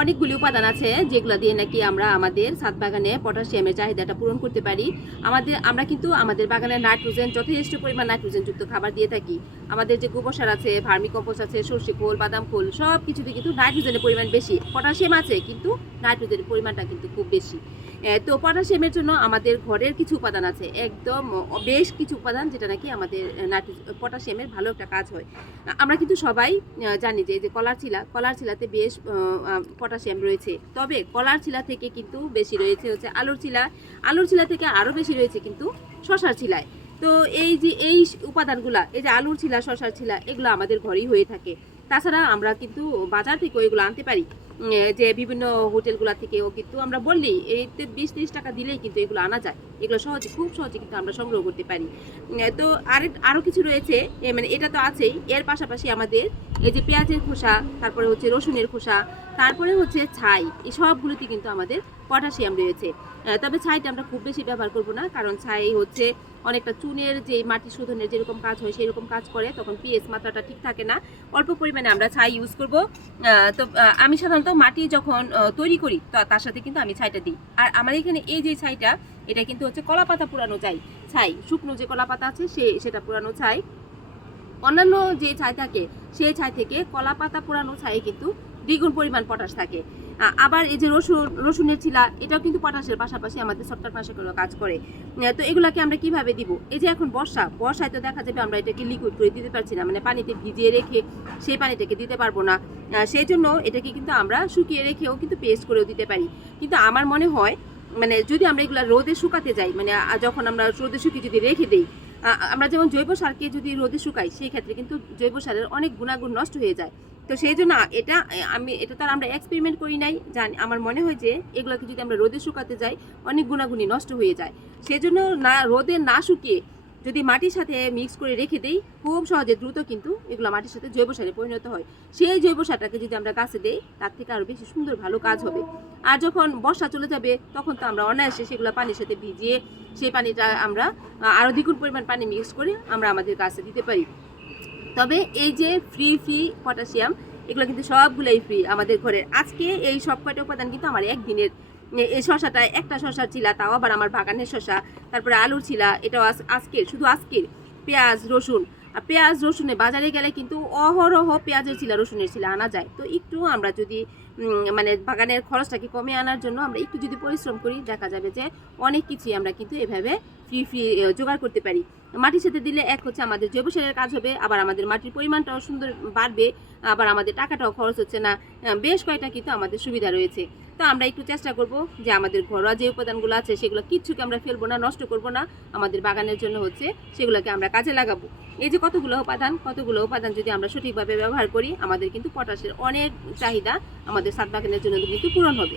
অনেকগুলি উপাদান আছে, যেগুলো দিয়ে নাকি আমরা আমাদের ছাদ বাগানে পটাশিয়ামের চাহিদাটা পূরণ করতে পারি। আমাদের, আমরা কিন্তু আমাদের বাগানে নাইট্রোজেন, যথেষ্ট পরিমাণ নাইট্রোজেন যুক্ত খাবার দিয়ে থাকি। আমাদের যে গোবর সার আছে ভার্মি আছে, সর্ষে খোল, বাদাম খোল সব কিছুতে কিন্তু নাইট্রোজেনের পরিমাণ বেশি। পটাশিয়াম আছে, কিন্তু নাইট্রোজেনের পরিমাণটা কিন্তু খুব বেশি। তো পটাশিয়ামের জন্য আমাদের ঘরের কিছু উপাদান আছে। একদম বেশ কিছু উপাদান যেটা নাকি আমাদের নাইট্রোজেন পটাশিয়ামের ভালো একটা কাজ হয়। আমরা কিন্তু সবাই জানি যে যে কলার চিলা কলার চিলাতে বেশ পটাশিয়াম রয়েছে। তবে কলার চিলা থেকে কিন্তু বেশি রয়েছে হচ্ছে আলুর চিলা আলুর চিলা থেকে আরও বেশি রয়েছে কিন্তু শশার চিলায় তো এই যে, এই উপাদানগুলা, এই যে আলুর চিলা শশার চিলা এগুলো আমাদের ঘরেই হয়ে থাকে। তাছাড়া আমরা কিন্তু বাজার থেকেও এগুলো আনতে পারি। যে বিভিন্ন হোটেলগুলা থেকেও কিন্তু আমরা বললি এই বিশ তিরিশ টাকা দিলেই কিন্তু এগুলো আনা যায়। এগুলো সহজে, খুব সহজে কিন্তু আমরা সংগ্রহ করতে পারি। তো আরেক আরও কিছু রয়েছে মানে এটা তো আছেই। এর পাশাপাশি আমাদের এই যে পেঁয়াজের খোসা, তারপরে হচ্ছে রসুনের খোসা, তারপরে হচ্ছে ছাই, এই সবগুলোতে কিন্তু আমাদের পটাশিয়াম রয়েছে। তবে ছাইটা আমরা খুব বেশি ব্যবহার করব না, কারণ ছাই হচ্ছে অনেকটা চুনের যে মাটি শোধনের যেরকম কাজ হয় সেই রকম কাজ করে, তখন পিএস মাত্রাটা ঠিক থাকে না। অল্প পরিমাণে আমরা ছাই ইউজ করব। তো আমি সাধারণত মাটি যখন তৈরি করি তার সাথে কিন্তু আমি ছাইটা দিই। আর আমার এখানে এই যে ছাইটা, এটা কিন্তু হচ্ছে কলা পাতা পুরানো ছাই ছাই শুকনো যে কলা পাতা আছে সে, সেটা পুরানো ছাই। অন্যান্য যে ছাই থাকে, সেই ছাই থেকে কলা পাতা পুরানো ছাই কিন্তু দ্বিগুণ পরিমাণ পটাশ থাকে। আবার এই যে রসুন, রসুনের চিলা এটাও কিন্তু পটাশের পাশাপাশি আমাদের সফটওয়্যার করে কাজ করে। তো এগুলাকে আমরা কীভাবে দিব? এই যে এখন বর্ষা, বর্ষায় তো দেখা যাবে আমরা এটাকে লিকুইড করে দিতে পারছি না মানে পানিতে ভিজিয়ে রেখে সেই পানিটাকে দিতে পারব না। সেই জন্য এটাকে কিন্তু আমরা শুকিয়ে রেখেও কিন্তু পেস্ট করেও দিতে পারি। কিন্তু আমার মনে হয় মানে যদি আমরা এগুলো রোদে শুকাতে যাই মানে যখন আমরা রোদে শুকিয়ে যদি রেখে দিই আমরা যেমন জৈব সারকে যদি রোদে শুকাই, সেই ক্ষেত্রে কিন্তু জৈব সারের অনেক গুণাগুণ নষ্ট হয়ে যায়। তো সেই জন্য এটা আমি, এটা তো আমরা এক্সপেরিমেন্ট করি নাই। জানি, আমার মনে হয় যে এগুলোকে যদি আমরা রোদে শুকাতে যাই, অনেক গুণাগুণি নষ্ট হয়ে যায়। সেই জন্য না, রোদে না শুকিয়ে যদি মাটির সাথে মিক্স করে রেখে দেই, খুব সহজে দ্রুত কিন্তু এগুলো মাটির সাথে জৈব সারে পরিণত হয়। সেই জৈব সারটাকে যদি আমরা গাছে দেই, তার থেকে আরও বেশি সুন্দর ভালো কাজ হবে। আর যখন বর্ষা চলে যাবে, তখন তো আমরা অনায়াসে সেগুলো পানির সাথে ভিজিয়ে, সেই পানিটা আমরা আরও দ্বিগুণ পরিমাণ পানি মিক্স করে আমরা আমাদের গাছে দিতে পারি। তবে এই যে ফ্রি ফ্রি পটাশিয়াম এগুলো কিন্তু সবগুলোই ফ্রি আমাদের ঘরের আজকে এই সব কয়টা উপাদান কিন্তু আমার একদিনের এই শশাটা একটা শশার চিলা তাও আবার আমার বাগানের শশা তারপরে আলুর চিলা এটাও আজ- আজকের, শুধু আজকের। পেঁয়াজ, রসুন পেঁয়াজ রসুনে বাজারে গেলে কিন্তু অহরহ পেঁয়াজের ছিলা রসুনের ছিলা আনা যায়। তো একটু আমরা যদি মানে বাগানের খরচটাকে কমে আনার জন্য আমরা একটু যদি পরিশ্রম করি, দেখা যাবে যে অনেক কিছুই আমরা কিন্তু এভাবে ফ্রি ফ্রি জোগাড় করতে পারি। মাটির সাথে দিলে এক হচ্ছে আমাদের জৈব সারের কাজ হবে, আবার আমাদের মাটির পরিমাণটাও সুন্দর বাড়বে, আবার আমাদের টাকাটাও খরচ হচ্ছে না বেশ কয়টা কিন্তু আমাদের সুবিধা রয়েছে। তো আমরা একটু চেষ্টা করব যে আমাদের ঘরোয়া যে উপাদানগুলো আছে, সেগুলো কিচ্ছুকে আমরা ফেলব না, নষ্ট করব না, আমাদের বাগানের জন্য হচ্ছে সেগুলোকে আমরা কাজে লাগাবো। এই যে কতগুলো উপাদান কতগুলো উপাদান যদি আমরা সঠিকভাবে ব্যবহার করি, আমাদের কিন্তু পটাশের অনেক চাহিদা আমাদের সাত বাগানের জন্য কিন্তু পূরণ হবে।